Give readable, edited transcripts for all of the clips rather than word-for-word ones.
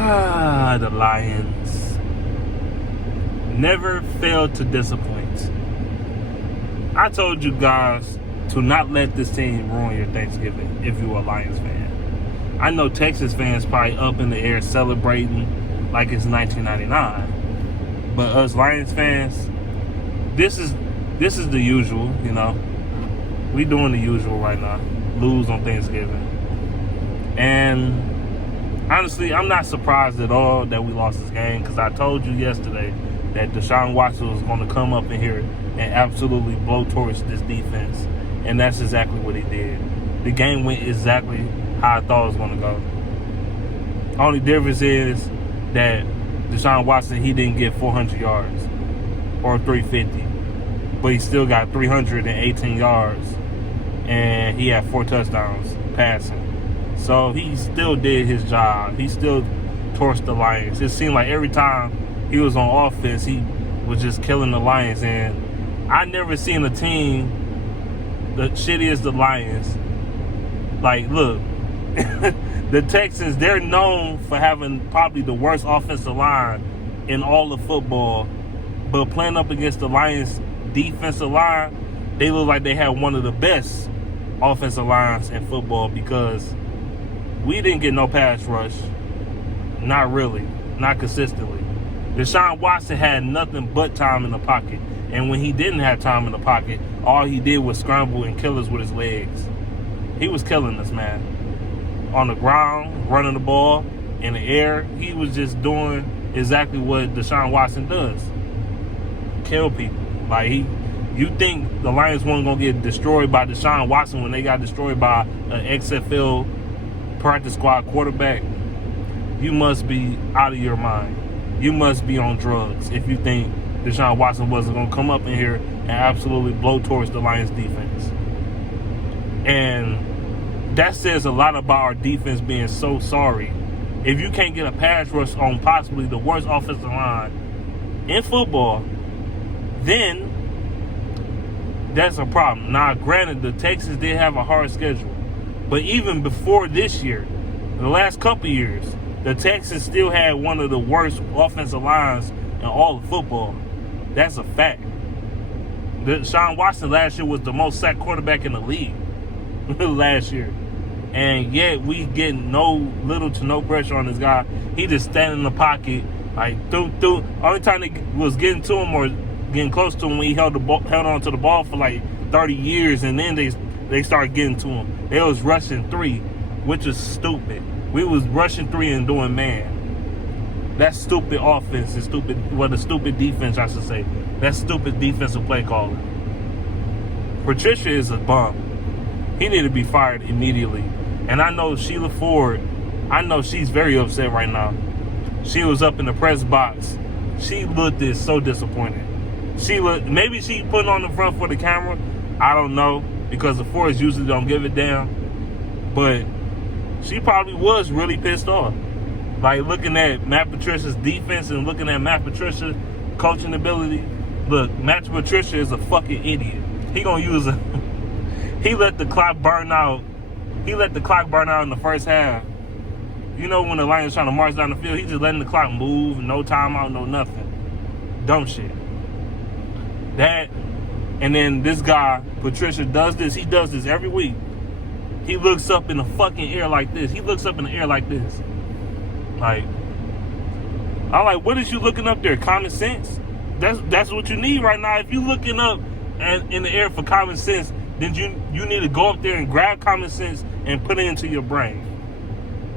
The Lions never failed to disappoint. I told you guys to not let this team ruin your Thanksgiving if you're a Lions fan. I know Texas fans probably up in the air celebrating like it's 1999. But us Lions fans, this is the usual, you know. We doing the usual right now. Lose on Thanksgiving. And honestly, I'm not surprised at all that we lost this game because I told you yesterday that Deshaun Watson was going to come up in here and absolutely blow torch this defense. And that's exactly what he did. The game went exactly how I thought it was going to go. Only difference is that Deshaun Watson, he didn't get 400 yards or 350. But he still got 318 yards. And he had 4 touchdowns passing. So he still did his job. He still torched the Lions. It seemed like every time he was on offense, he was just killing the Lions. And I never seen a team the shitty as the Lions. Like, look, the Texans, they're known for having probably the worst offensive line in all of football. But playing up against the Lions defensive line, they look like they had one of the best offensive lines in football because we didn't get no pass rush. Not really. Not consistently. Deshaun Watson had nothing but time in the pocket. And when he didn't have time in the pocket, all he did was scramble and kill us with his legs. He was killing us, man. On the ground, running the ball, in the air, he was just doing exactly what Deshaun Watson does. Kill people. Like, you think the Lions weren't going to get destroyed by Deshaun Watson when they got destroyed by an XFL practice squad quarterback? You must be out of your mind. You must be on drugs if you think Deshaun Watson wasn't going to come up in here and absolutely blow towards the Lions defense. And that says a lot about our defense being so sorry. If you can't get a pass rush on possibly the worst offensive line in football, then that's a problem. Now, granted, the Texans did have a hard schedule. But even before this year, the last couple years, the Texans still had one of the worst offensive lines in all of football. That's a fact. Deshaun Watson last year was the most sacked quarterback in the league last year. And yet we get little to no pressure on this guy. He just standing in the pocket, like through. Only time they was getting to him or getting close to him when he held on to the ball for like 30 years, and then they started getting to him. They was rushing 3, which is stupid. We was rushing 3 and doing man. That's stupid offense and the stupid defense, I should say. That's stupid defensive play calling. Patricia is a bum. He need to be fired immediately. And I know Sheila Ford, I know she's very upset right now. She was up in the press box. She looked so disappointed. Maybe she put it on the front for the camera. I don't know, because the Fords usually don't give it down. But she probably was really pissed off. Like, looking at Matt Patricia's defense and looking at Matt Patricia's coaching ability. Look, Matt Patricia is a fucking idiot. He gonna use he let the clock burn out. He let the clock burn out in the first half. You know, when the Lions trying to march down the field, he just letting the clock move, no timeout, no nothing. Dumb shit. That, and then this guy, Patricia, does this. He does this every week. He looks up in the fucking air like this. He looks up in the air like this. Like, I'm like, what is you looking up there? Common sense? That's what you need right now. If you looking up and in the air for common sense, then you need to go up there and grab common sense and put it into your brain.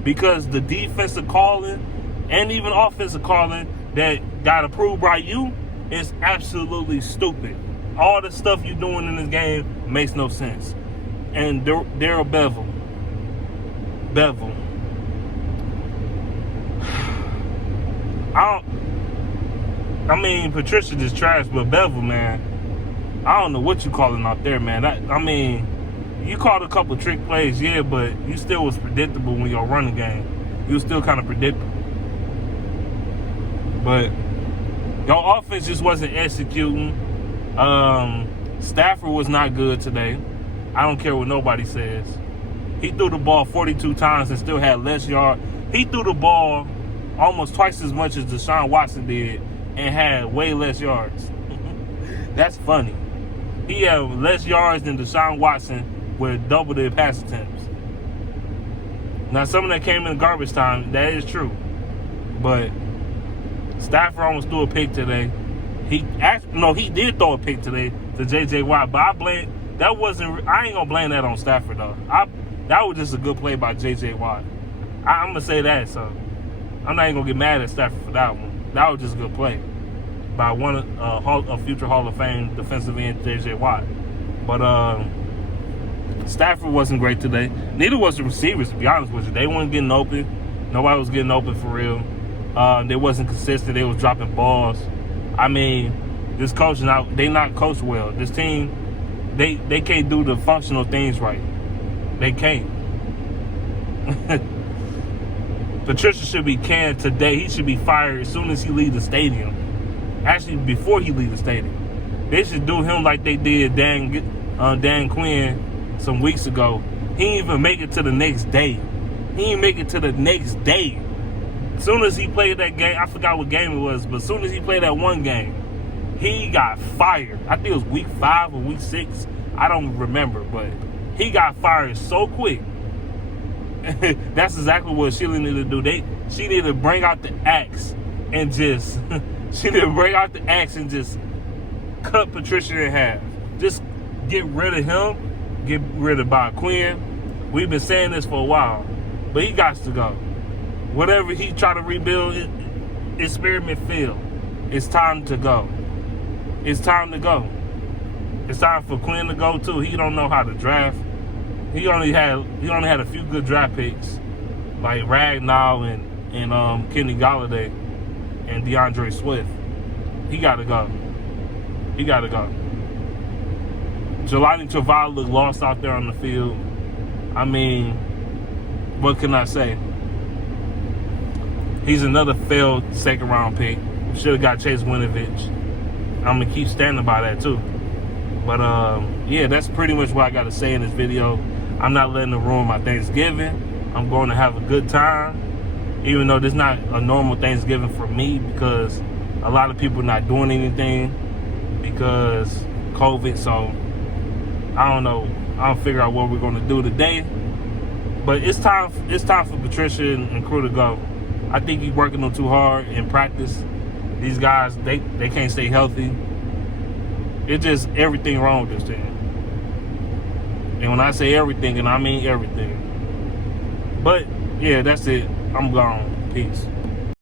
Because the defensive calling and even offensive calling that got approved by you is absolutely stupid. All the stuff you're doing in this game makes no sense. And Daryl Bevel. I mean, Patricia just trash, but Bevel, man, I don't know what you calling out there, man. I mean, you called a couple trick plays, yeah, but you still was predictable when you're running game. You was still kind of predictable. But your offense just wasn't executing. Stafford was not good today. I don't care what nobody says. He threw the ball 42 times and still had less yards. He threw the ball almost twice as much as Deshaun Watson did and had way less yards. That's funny. He had less yards than Deshaun Watson with double the pass attempts. Now, some of that came in garbage time. That is true. But Stafford almost threw a pick today. He did throw a pick today to J.J. Watt. But I ain't gonna blame that on Stafford though. That was just a good play by J.J. Watt. I'm gonna say that. So I'm not even gonna get mad at Stafford for that one. That was just a good play by a future Hall of Fame defensive end, J.J. Watt. But Stafford wasn't great today. Neither was the receivers, to be honest with you. They weren't getting open. Nobody was getting open for real. They wasn't consistent. They was dropping balls. I mean, this coaching out, they not coached well. This team, they can't do the functional things right. They can't. Patricia should be canned today. He should be fired as soon as he leaves the stadium. Actually, before he leaves the stadium. They should do him like they did Dan Quinn some weeks ago. He didn't even make it to the next day. As soon as he played that game, I forgot what game it was, but as soon as he played that one game, he got fired. I think it was week 5 or week 6. I don't remember, but he got fired so quick. That's exactly what Sheila needed to do. She needed to bring out the axe and just cut Patricia in half. Just get rid of him, get rid of Bob Quinn. We've been saying this for a while, but he got to go. Whatever he tried to rebuild, experiment failed. It's time to go. It's time to go. It's time for Quinn to go too. He don't know how to draft. He only had a few good draft picks, like Ragnow and Kenny Golladay and DeAndre Swift. He got to go. Jelani Travala looked lost out there on the field. I mean, what can I say? He's another failed second-round pick. Should have got Chase Winovich. I'm going to keep standing by that, too. But, yeah, that's pretty much what I got to say in this video. I'm not letting it ruin my Thanksgiving. I'm going to have a good time. Even though this is not a normal Thanksgiving for me because a lot of people not doing anything because COVID. So, I don't know. I'll figure out what we're going to do today. But it's time for Patricia and crew to go. I think he's working them too hard in practice. These guys, they can't stay healthy. It's just everything wrong with this team. And when I say everything, and I mean everything. But, yeah, that's it. I'm gone. Peace.